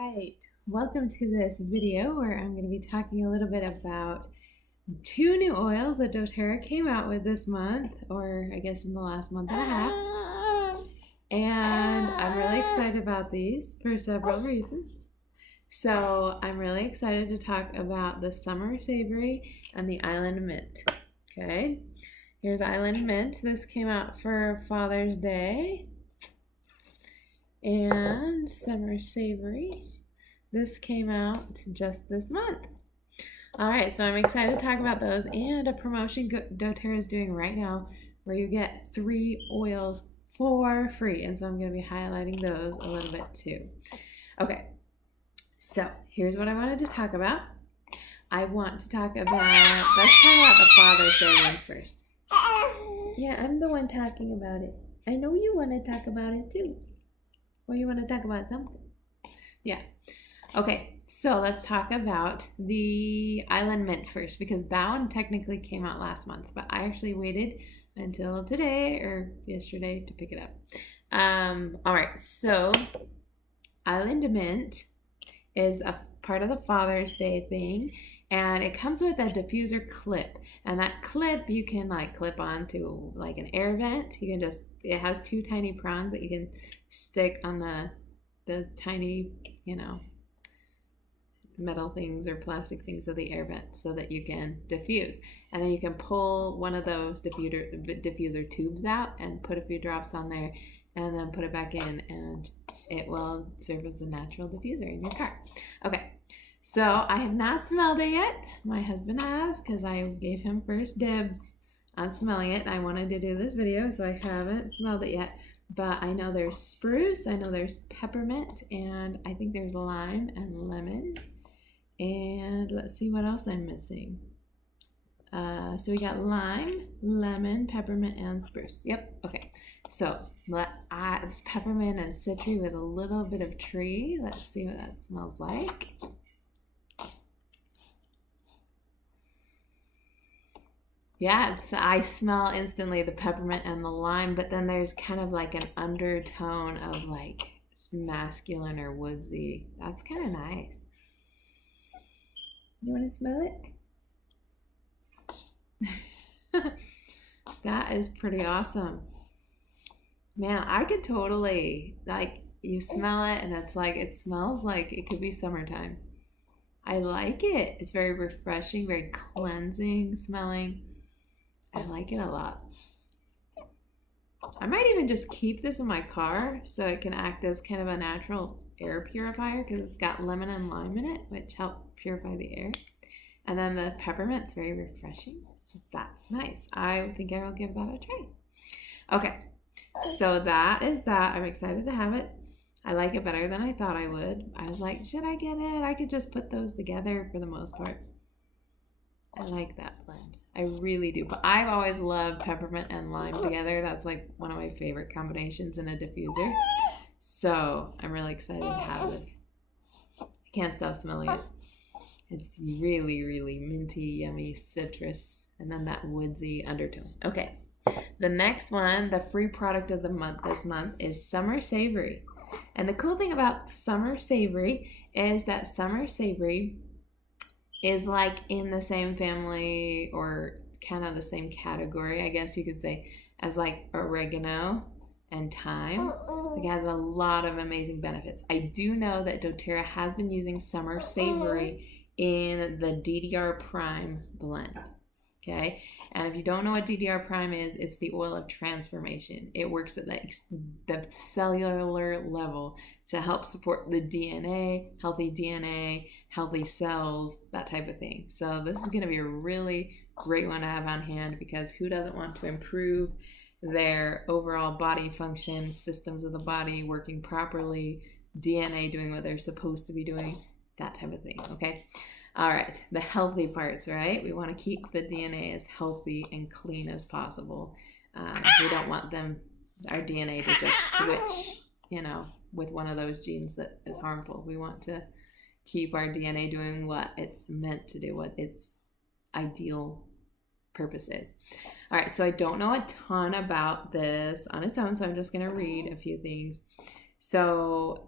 Alright, welcome to this video where I'm going to be talking a little bit about two new oils that doTERRA came out with this month, or I guess in the last month and a half. And I'm really excited about these for several reasons. So I'm really excited to talk about the Summer Savory and the Island Mint. Okay, here's Island Mint. This came out for Father's Day. And Summer Savory, this came out just this month. All right, so I'm excited to talk about those and a promotion doTERRA is doing right now where you get 3 oils for free. And so I'm going to be highlighting those a little bit too. Okay, so here's what I wanted to talk about. I want to talk about, let's talk about the Father's Day one first. Yeah, I'm the one talking about it. I know you want to talk about it too. Or you want to talk about something? Yeah. Okay, so let's talk about the Island Mint first because that one technically came out last month, but I actually waited until today or yesterday to pick it up. All right, so Island Mint is a part of the Father's Day thing, and it comes with a diffuser clip, and that clip you can like clip onto like an air vent. You can just, it has 2 tiny prongs that you can stick on the tiny, metal things or plastic things of the air vent so that you can diffuse. And then you can pull one of those diffuser tubes out and put a few drops on there and then put it back in, and it will serve as a natural diffuser in your car. Okay, so I have not smelled it yet. My husband has because I gave him first dibs on smelling it. I wanted to do this video, so I haven't smelled it yet. But I know there's spruce, I know there's peppermint, and I think there's lime and lemon. And let's see what else I'm missing. So we got lime, lemon, peppermint, and spruce. Yep, okay. So it's peppermint and citry with a little bit of tree. Let's see what that smells like. Yeah, I smell instantly the peppermint and the lime, but then there's kind of like an undertone of like masculine or woodsy. That's kind of nice. You want to smell it? That is pretty awesome. Man, I could totally, like, you smell it and it's like, it smells like it could be summertime. I like it. It's very refreshing, very cleansing smelling. I like it a lot. I might even just keep this in my car so it can act as kind of a natural air purifier because it's got lemon and lime in it, which help purify the air. And then the peppermint's very refreshing, so that's nice. I think I will give that a try. Okay, so that is that. I'm excited to have it. I like it better than I thought I would. I was like, should I get it? I could just put those together for the most part. I like that blend. I really do. But I've always loved peppermint and lime together. That's like one of my favorite combinations in a diffuser. So I'm really excited to have this. I can't stop smelling it. It's really, really minty, yummy citrus, and then that woodsy undertone. Okay, the next one, the free product of the month this month is Summer Savory. And the cool thing about Summer Savory is that Summer Savory is like in the same family or kind of the same category, I guess you could say, as like oregano and thyme. It has a lot of amazing benefits. I do know that doTERRA has been using Summer Savory in the DDR Prime blend. Okay, and if you don't know what DDR Prime is, it's the oil of transformation. It works at the cellular level to help support the DNA, healthy cells, that type of thing. So this is going to be a really great one to have on hand because who doesn't want to improve their overall body function, systems of the body working properly, DNA doing what they're supposed to be doing, that type of thing, okay? All right, the healthy parts, right? We want to keep the DNA as healthy and clean as possible. We don't want our DNA to just switch, with one of those genes that is harmful. We want to keep our DNA doing what it's meant to do, what its ideal purpose is. All right, so I don't know a ton about this on its own, so I'm just going to read a few things. So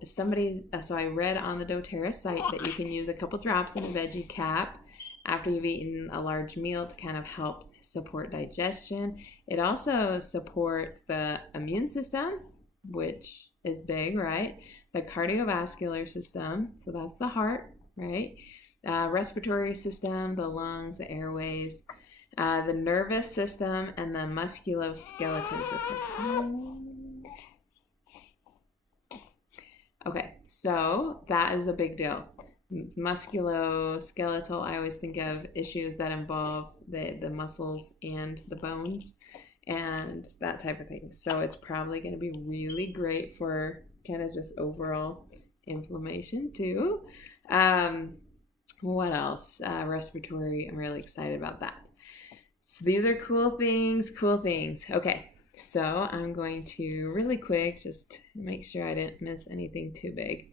I read on the doTERRA site that you can use a couple drops in a veggie cap after you've eaten a large meal to kind of help support digestion. It also supports the immune system, which is big, right? The cardiovascular system, so that's the heart, right? Respiratory system, the lungs, the airways, the nervous system, and the musculoskeletal system. Okay, so that is a big deal. Musculoskeletal, I always think of issues that involve the muscles and the bones and that type of thing. So it's probably going to be really great for kind of just overall inflammation too. What else? Respiratory, I'm really excited about that. So these are cool things. Okay, so I'm going to really quick just make sure I didn't miss anything too big.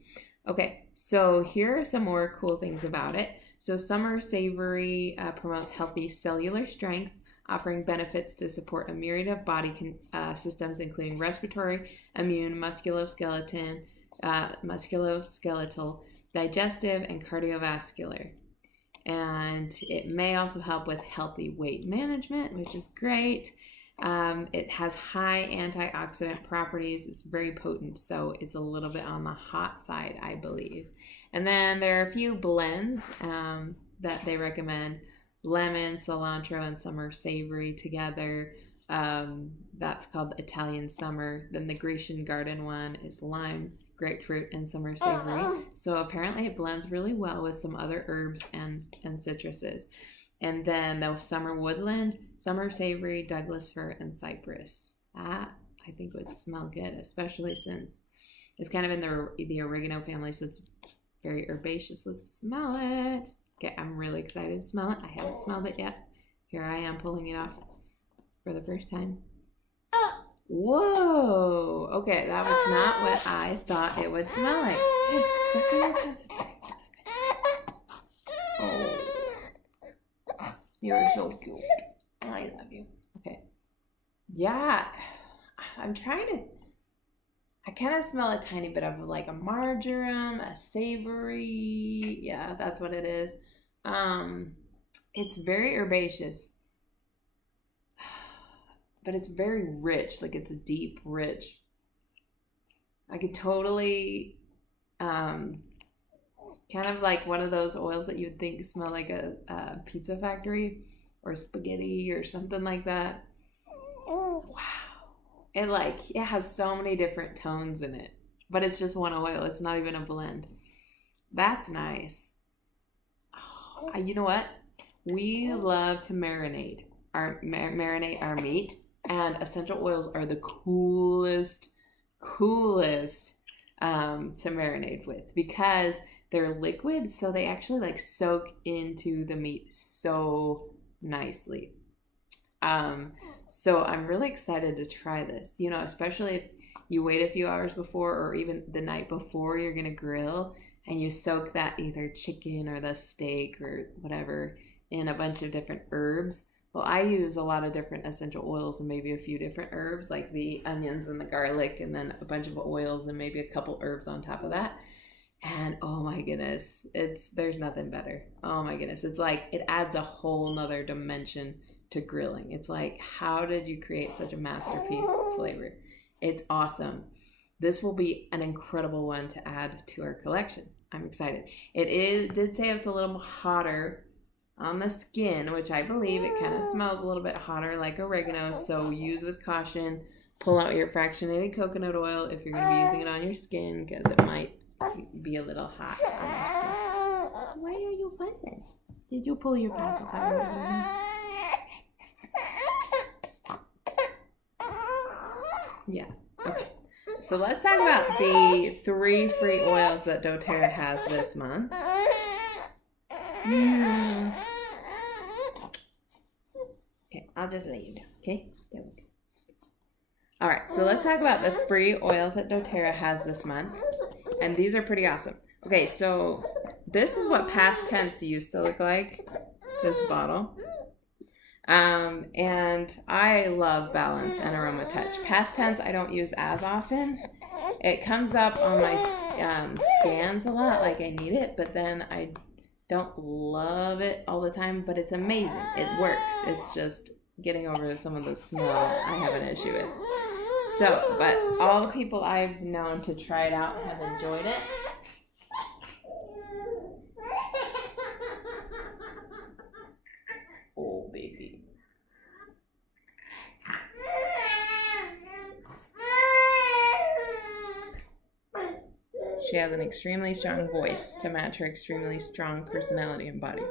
Okay, so here are some more cool things about it. So Summer Savory promotes healthy cellular strength, offering benefits to support a myriad of body systems, including respiratory, immune, musculoskeletal, digestive, and cardiovascular. And it may also help with healthy weight management, which is great. It has high antioxidant properties. It's very potent, so it's a little bit on the hot side, I believe. And then there are a few blends that they recommend. Lemon, cilantro, and Summer Savory together. That's called Italian Summer. Then the Grecian Garden one is lime, grapefruit, and Summer Savory. So apparently it blends really well with some other herbs and citruses. And then the Summer Woodland, Summer Savory, Douglas Fir, and Cypress. That I think would smell good, especially since it's kind of in the oregano family, so it's very herbaceous. Let's smell it. Okay, I'm really excited to smell it. I haven't smelled it yet. Here I am pulling it off for the first time. Whoa! Okay, that was not what I thought it would smell like. Oh, you're so cute. I love you. Okay. Yeah, I'm trying to... I kind of smell a tiny bit of like a marjoram, a savory. Yeah, that's what it is. It's very herbaceous, but it's very rich. Like it's deep, rich. I could totally, kind of like one of those oils that you'd think smell like a pizza factory or spaghetti or something like that. Wow. It has so many different tones in it, but it's just one oil. It's not even a blend. That's nice. Oh, you know what? We love to marinate our meat, and essential oils are the coolest to marinate with because they're liquid, so they actually like soak into the meat so nicely. So I'm really excited to try this, you know, especially if you wait a few hours before or even the night before you're going to grill and you soak that either chicken or the steak or whatever in a bunch of different herbs. Well, I use a lot of different essential oils and maybe a few different herbs like the onions and the garlic and then a bunch of oils and maybe a couple herbs on top of that. And oh my goodness, there's nothing better. Oh my goodness. It's like it adds a whole nother dimension to grilling. It's like, how did you create such a masterpiece flavor? It's awesome. This will be an incredible one to add to our collection. I'm excited. It did say it's a little hotter on the skin, which I believe it kind of smells a little bit hotter like oregano, so use with caution. Pull out your fractionated coconut oil if you're going to be using it on your skin because it might be a little hot on your skin. Why are you fussing? Did you pull your pacifier? Yeah. Okay. So let's talk about the 3 free oils that doTERRA has this month. Okay, I'll just lay you down. Okay? There we go. All right. So let's talk about the free oils that doTERRA has this month, and these are pretty awesome. Okay, so this is what PastTense used to look like. This bottle. And I love Balance and AromaTouch. PastTense I don't use as often, It comes up on my scans a lot, like I need it, but then I don't love it all the time, but it's amazing. It works. It's just getting over some of the smell I have an issue with. So, but all the people I've known to try it out have enjoyed it. Oh, baby. She has an extremely strong voice to match her extremely strong personality and body.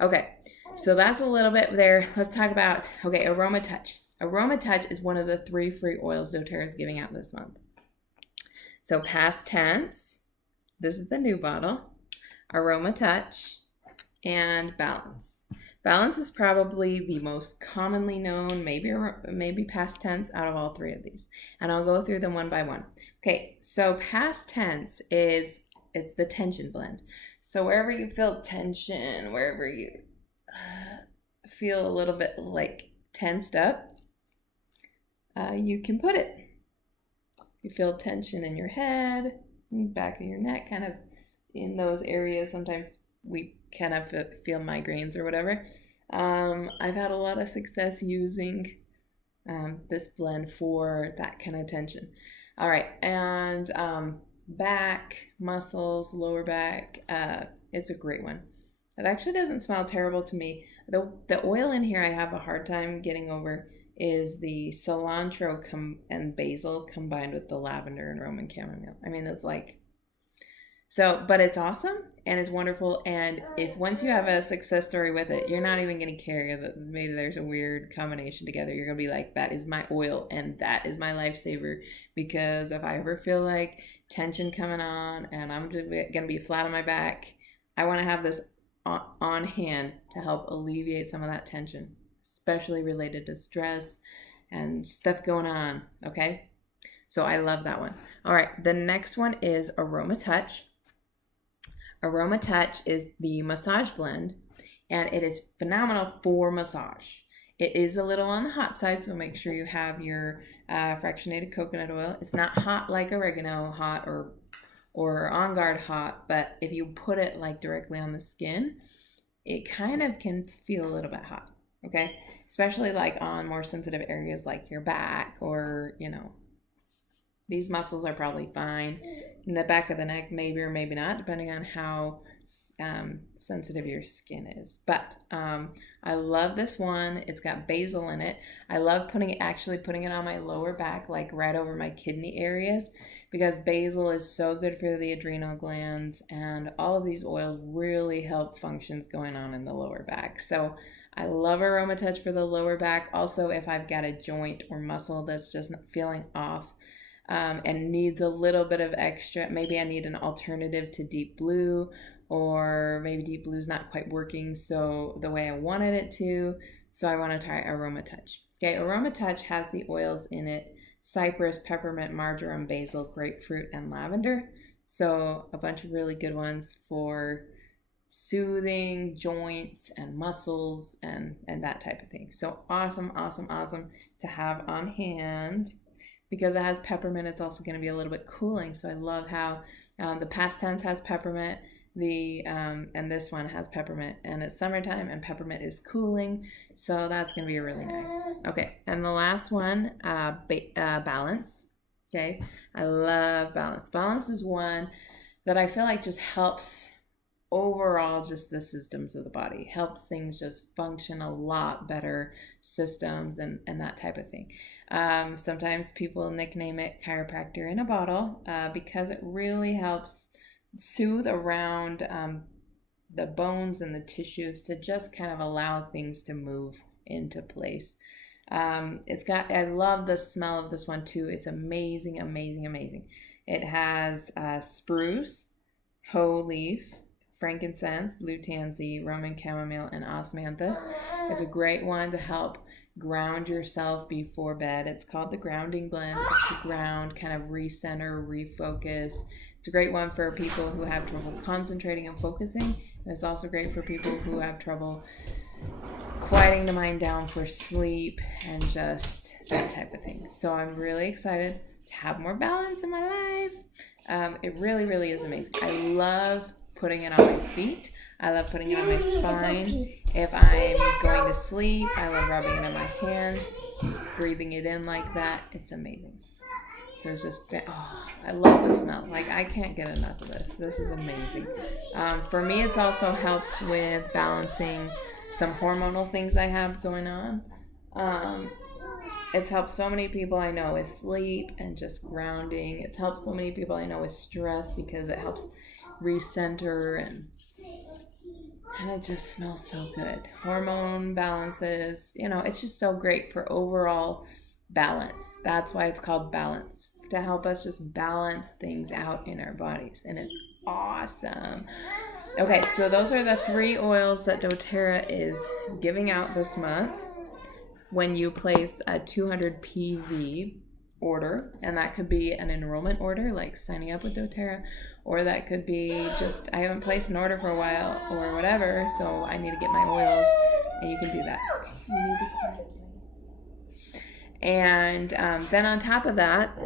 Okay, so that's a little bit there. Let's talk about, AromaTouch. AromaTouch is one of the 3 free oils doTERRA is giving out this month. So PastTense, this is the new bottle, AromaTouch, and Balance. Balance is probably the most commonly known, maybe PastTense out of all 3 of these. And I'll go through them one by one. Okay, so PastTense it's the tension blend. So wherever you feel tension, wherever you feel a little bit like tensed up, you can put it. You feel tension in your head, back of your neck, kind of in those areas. Sometimes we kind of feel migraines or whatever. I've had a lot of success using this blend for that kind of tension. All right, and back, muscles, lower back, it's a great one. It actually doesn't smell terrible to me. The oil in here I have a hard time getting over is the cilantro and basil combined with the lavender and Roman chamomile. I mean, it's like, so, but it's awesome and it's wonderful. And if once you have a success story with it, you're not even going to care that maybe there's a weird combination together. You're going to be like, that is my oil and that is my lifesaver. Because if I ever feel like tension coming on and I'm just going to be flat on my back, I want to have this on hand to help alleviate some of that tension, especially related to stress and stuff going on. Okay. So I love that one. All right. The next one is AromaTouch. AromaTouch is the massage blend, and it is phenomenal for massage. It is a little on the hot side, so make sure you have your fractionated coconut oil. It's not hot like oregano hot or On Guard hot, but if you put it like directly on the skin, it kind of can feel a little bit hot, okay? Especially like on more sensitive areas like your back or, these muscles are probably fine. In the back of the neck, maybe or maybe not, depending on how sensitive your skin is. But I love this one. It's got basil in it. I love putting it on my lower back, like right over my kidney areas, because basil is so good for the adrenal glands, and all of these oils really help functions going on in the lower back. So I love AromaTouch for the lower back. Also, if I've got a joint or muscle that's just not feeling off, and needs a little bit of extra, maybe I need an alternative to Deep Blue, or maybe Deep Blue's not quite working so the way I wanted it to, so I want to try AromaTouch. Okay, AromaTouch has the oils in it: cypress, peppermint, marjoram, basil, grapefruit, and lavender. So a bunch of really good ones for soothing joints and muscles and that type of thing. So awesome to have on hand. Because it has peppermint, it's also going to be a little bit cooling. So I love how the PastTense has peppermint, and this one has peppermint, and it's summertime and peppermint is cooling. So that's going to be really nice. Okay, and the last one, Balance. Okay, I love Balance. Balance is one that I feel like just helps overall just the systems of the body, helps things just function a lot better, systems and that type of thing. Sometimes people nickname it chiropractor in a bottle because it really helps soothe around the bones and the tissues to just kind of allow things to move into place. I love the smell of this one too. It's amazing. It has spruce, hoe leaf, frankincense, blue tansy, Roman chamomile, and osmanthus. It's a great one to help ground yourself before bed. It's called the grounding blend. It's to ground, kind of recenter, refocus. It's a great one for people who have trouble concentrating and focusing. And it's also great for people who have trouble quieting the mind down for sleep and just that type of thing. So I'm really excited have more balance in my life. It really, really is amazing. I love putting it on my feet. I love putting it on my spine. If I'm going to sleep, I love rubbing it on my hands, breathing it in like that. It's amazing. So it's just, oh, I love the smell. Like, I can't get enough of this. This is amazing. For me, it's also helped with balancing some hormonal things I have going on. It's helped so many people I know with sleep and just grounding. It's helped so many people I know with stress because it helps recenter and it just smells so good. Hormone balances, it's just so great for overall balance. That's why it's called balance, to help us just balance things out in our bodies. And it's awesome. Okay, so those are the 3 oils that doTERRA is giving out this month when you place a 200 PV order, and that could be an enrollment order like signing up with doTERRA, or that could be just I haven't placed an order for a while or whatever, so I need to get my oils, and you can do that. And then on top of that,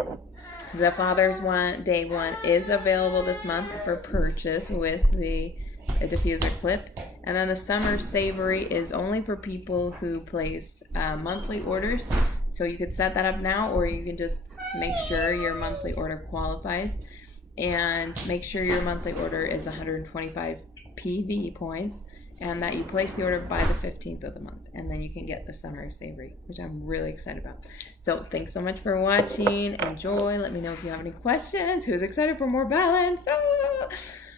the Father's Day one is available this month for purchase with the diffuser clip. And then the Summer Savory is only for people who place monthly orders. So you could set that up now, or you can just make sure your monthly order qualifies. And make sure your monthly order is 125 PV points, and that you place the order by the 15th of the month. And then you can get the Summer Savory, which I'm really excited about. So thanks so much for watching. Enjoy. Let me know if you have any questions. Who's excited for more balance? Ah!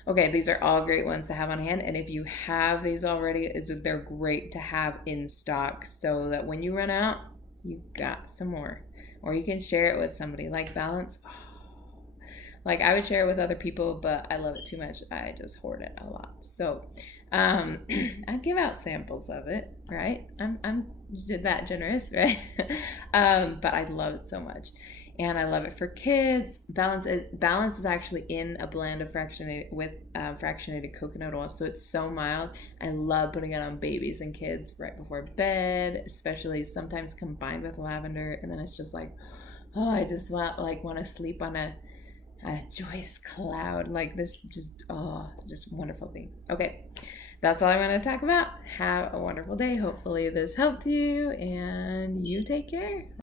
Okay, these are all great ones to have on hand. And if you have these already, they're great to have in stock so that when you run out, you've got some more. Or you can share it with somebody. Like balance. Oh. Like I would share it with other people, but I love it too much. I just hoard it a lot. So I give out samples of it, right? I'm that generous, right? But I love it so much. And I love it for kids. Balance is actually in a blend of fractionated coconut oil, so it's so mild. I love putting it on babies and kids right before bed, especially sometimes combined with lavender. And then it's just like, oh, I just want to sleep on a joyous cloud like this. Just wonderful thing. Okay, that's all I want to talk about. Have a wonderful day. Hopefully this helped you, and you take care.